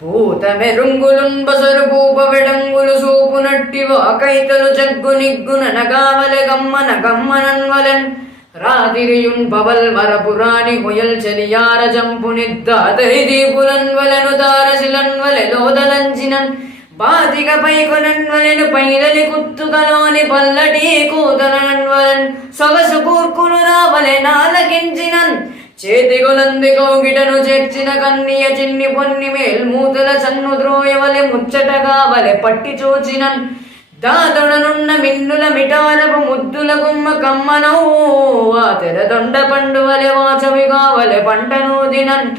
పూత మెరుంగులున్ బసరు పూప సూపు నట్టి వాకైతలు జగ్గు నిగ్గున నగావల గమ్మన గమ్మనన్వలన్ రాతిరియున్ పవల్ వరపురాణి హుయల్ చెలియార జంపు నిద్దాతరి దీపులన్వలను వలెను లోదలంచినన్ బాతిక పైకొనన్వలెను పైదలి కుత్తుకలోని పల్లటి కూతలనన్వలన్ సొగసు కూర్కును రావలె నాలకించినన్ చేతిగులందికౌగిటను చేర్చిన కన్నియ చిన్ని పొన్ని మేల్మూతుల సన్ను ద్రోయవలె ముచ్చటగా వలె పట్టి చూచినన్. దాదొడనున్న మిన్నుల మిటాలపు ముద్దుల గుమ్మ కమ్మనవు ఆ తెరదొండ పండు వలె వాచవి కావలె పంటను దినన్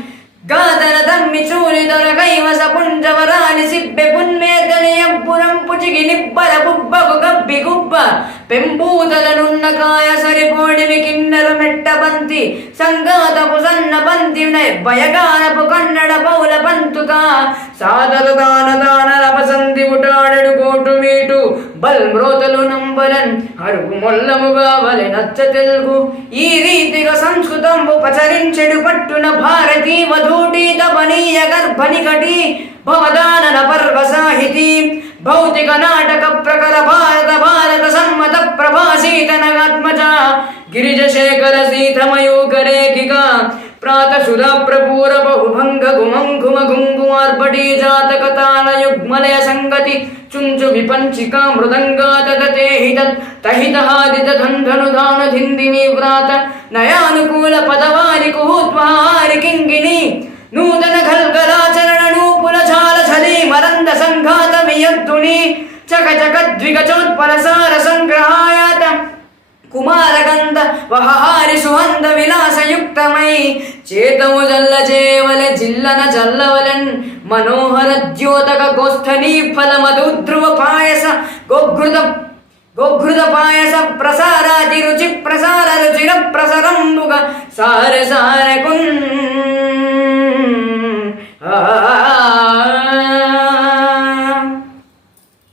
గాదన తమ్మి చూని దొర కైవస పుంజవరాని సిబ్బె పున్మేతని ఎప్పురం పుచిగి నిబ్బల బుబ్బకు గబ్బి గుబ్బ. పెంబూతలనున్న కాయ సరిపోడివి కిన్నెర మెట్ట బంతి సంగాతపు సన్న బంతి భయగానపు కన్నడ పౌల పంతుక సాదరు దాన దానల పసంది ఉటాడడు కోటు మీటు బల్ మ్రోతలు నంబరన్ అరుగు మొల్లముగా వలె నచ్చ తెలుగు. ఈ రీతిగా సంస్కృతంబు పచరించెడు పట్టున భారతీ వధూటీత తపనీయ గర్భనికటి భవదానన పర్వ సాహితీ. భౌతిక నాటక ప్రకర భార ప్రభాసీత నగాత్మజ గిరిజ శేఖర సీతమయూకరేఖిక ప్రాతశుర ప్రపూర బహుభంగ గుమం ఘుమ గుంగుమార్పటీ జాతక తాళ యుగ్మలయ సంగతి చుంచు విపంచిక మృదంగాతగతే హితత్ తహితహాదిత ధంధనుధాన ధిందిని వ్రాత నయానుకూల పదవారి కుహూత్వహారి కింగిని నూతన ఘల్గలాచరణ నూపుల ఛాల ఛలీ మరంద సంఘాత వియద్దుని చకచకద్విగచోత్పరసార సంగ్రహాయ కుమారగంధ వహహారి సుహంద విలాసయుక్తమై చేతము జల్ల చేవల జిల్లన జల్లవలన్ మనోహర ద్యోతక గోష్ఠనీ ఫల మధుద్రువ పాయస గోఘృత గోఘృత పాయస ప్రసారాది రుచి ప్రసార రుచిర ప్రసరంబుగ సార సారకున్ ఆ